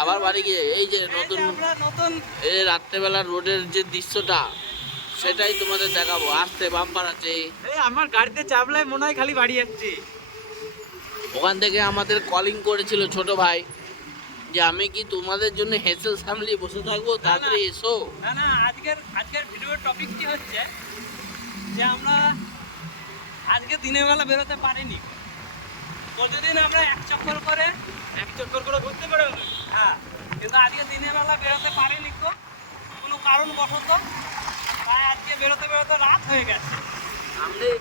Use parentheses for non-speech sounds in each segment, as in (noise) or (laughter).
আবার বাড়ি গিয়ে এই যে নতুন নতুন এই রাত্রেবেলা রোডের যে দৃশ্যটা সেটাই তোমাদের দেখাবো। আসতে বাম্পার আছে। আমার গাড়িতে চাপলাই মনে হয় খালি বাড়ি যাচ্ছি ওখান থেকে আমাদের কলিং করেছিল ছোট ভাই যে আমি কি তোমাদের জন্য হেসেল সামলিয়ে বসে থাকব? তাড়াতাড়ি এসো। না না আজকের আজকের ভিডিওর টপিক টপিকটি হচ্ছে? যে আমরা আজকে দিনের বেলা বেরোতে পারিনি। প্রতিদিন আমরা এক চক্কর করে এক চক্কর করে ঘুরতে বেরোবো? হ্যাঁ কিন্তু আজকে দিনের বেলা বেরোতে পারিনি তো। কোনো কারণ বশত তাই আজকে বেরোতে বেরোতে রাত হয়ে গেছে। আমরা এই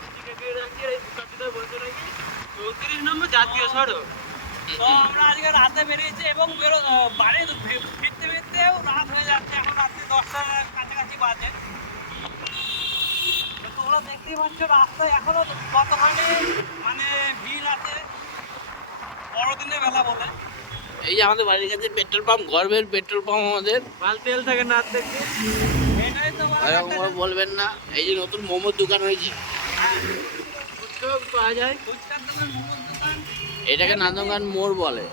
বলছে নাকি চৌত্রিশ নম্বর জাতীয় সড়ক। তো আমরা আজকে রাতে বেরিয়েছি এবং বেরো বাড়ি ফিরতে ফিরতেও রাত হয়ে যাচ্ছে। এখন রাত্রি দশটার কাছাকাছি বাজে। তো তোমরা দেখতেই পাচ্ছ রাস্তায় এখনও কতখানি মানে ভিড় আছে। বড়দিনের বেলা বলে। এই যে আমাদের বাড়ির কাছে পেট্রোল পাম্প গর্বের পেট্রোল পাম্প আমাদের। মাল তেল থাকে না দেখতে এরকম করে বলবেন না এই যে নতুন মোমোর দোকান হয়েছে। পাওয়া যায়। এটাকে নান্দনগান মোড় বলে।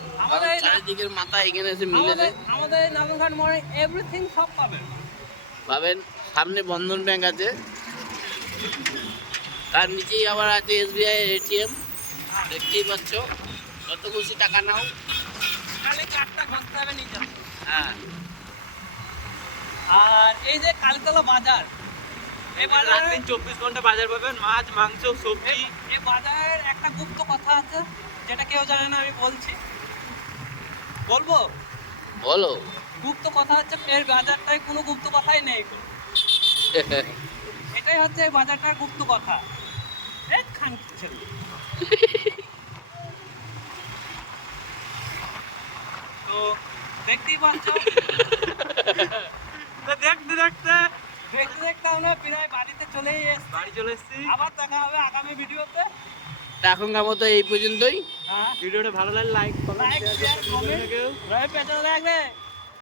চারিদিকের মাথা এখানে এসে মিলেছে আমাদের আমাদের এই মোড়ে এভরিথিং সব পাবেন। পাবেন সামনে বন্ধন ব্যাংক আছে। তার নিচেই আবার আছে এসবিআই এটিএম দেখতেই পাচ্ছ। কত খুশি টাকা নাও? খালি কাঠটা ঘষতে হবে নিজে হ্যাঁ। আর এই যে কালীতলা বাজার এই বাজারে চব্বিশ ঘণ্টা বাজার পাবেন মাছ মাংস সবজি। এই বাজারের একটা গুপ্ত কথা আছে যেটা কেউ জানে না আমি বলছি। বলব? বলো। গুপ্ত কথা হচ্ছে এর বাজারটায় কোনো গুপ্ত কথাই নেই। (laughs) এটাই হচ্ছে এই বাজারটার গুপ্ত কথা। খান (laughs) তো দেখতেই পাচ্ছ। তো দেখতে দেখতে দেখতে দেখতে আমরা প্রায় বাড়িতে চলেই এসেছি। বাড়ি চলে এসেছি। আবার দেখা হবে আগামী ভিডিওতে। এখনকার মতো এই পর্যন্তই। হ্যাঁ। ভিডিওটা ভালো লাগলে লাইক লাইক শেয়ার কমেন্ট রয়ে পেটে লাগবে।